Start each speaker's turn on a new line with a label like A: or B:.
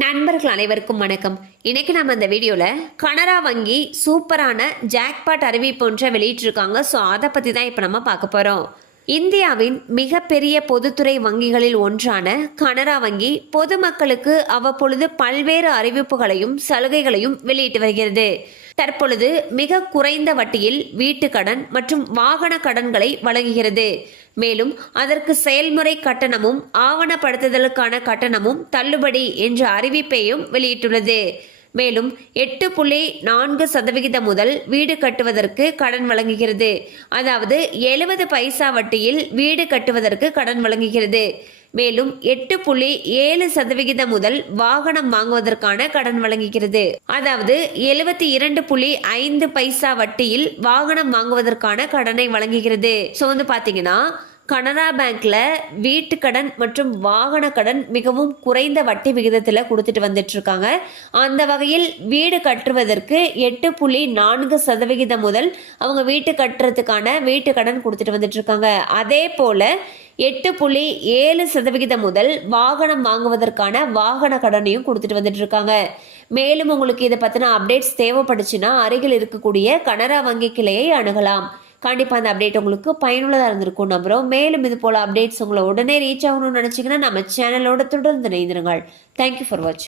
A: நண்பர்கள் அனைவருக்கும் வணக்கம் இன்னைக்கு நம்ம இந்த வீடியோவில் கனரா வங்கி சூப்பரான ஜாக்பாட் அறிவிப்பு ஒன்றை வெளியிட்டிருக்காங்க ஸோ அதை பற்றி தான் இப்போ நம்ம பார்க்க போகிறோம் இந்தியாவின் மிகப்பெரிய பொதுத்துறை வங்கிகளில் ஒன்றான கனரா வங்கி பொதுமக்களுக்கு அவ்வப்பொழுது பல்வேறு அறிவிப்புகளையும் சலுகைகளையும் வெளியிட்டு வருகிறது தற்பொழுது மிக குறைந்த வட்டியில் வீட்டு கடன் மற்றும் வாகன கடன்களை வழங்குகிறது மேலும் அதற்கு செயல்முறை கட்டணமும் ஆவணப்படுத்துதலுக்கான கட்டணமும் தள்ளுபடி என்ற அறிவிப்பையும் வெளியிட்டுள்ளது மேலும் எட்டு புள்ளி நான்கு சதவிகிதம் முதல் வீடு கட்டுவதற்கு கடன் வழங்குகிறது அதாவது எழுபது பைசா வட்டியில் வீடு கட்டுவதற்கு கடன் வழங்குகிறது மேலும் எட்டு புள்ளி ஏழு சதவிகிதம் முதல் வாகனம் வாங்குவதற்கான கடன் வழங்குகிறது அதாவது எழுபத்தி இரண்டு புள்ளி ஐந்து பைசா வட்டியில் வாகனம் வாங்குவதற்கான கடனை வழங்குகிறது ஸோ வந்து பார்த்தீங்கன்னா கனரா பேங்க்ல வீட்டு கடன் மற்றும் வாகன கடன் மிகவும் குறைந்த வட்டி விகிதத்தில் கொடுத்துட்டு வந்துட்டு இருக்காங்க அந்த வகையில் வீடு கட்டுவதற்கு எட்டு புள்ளி நான்கு சதவிகிதம் முதல் அவங்க வீட்டு கட்டுறதுக்கான வீட்டு கடன் கொடுத்துட்டு வந்துட்டு இருக்காங்க அதே போல எட்டு புள்ளி ஏழு சதவிகிதம் முதல் வாகனம் வாங்குவதற்கான வாகன கடனையும் கொடுத்துட்டு வந்துட்டு இருக்காங்க மேலும் உங்களுக்கு இதை பற்றின அப்டேட்ஸ் தேவைப்பட்டுச்சுன்னா அருகில் இருக்கக்கூடிய கனரா வங்கி கிளையை அணுகலாம் கண்டிப்பாக அந்த அப்டேட் உங்களுக்கு பயனுள்ளதாக இருந்திருக்கும் நம்புறோம் மேலும் இது போல் அப்டேட்ஸ் உங்களை உடனே ரீச் ஆகணும்னு நினச்சிங்கன்னா நம்ம சேனலோட தொடர்ந்து இணைந்திருங்கள் தேங்க்யூ ஃபார் வாட்சிங்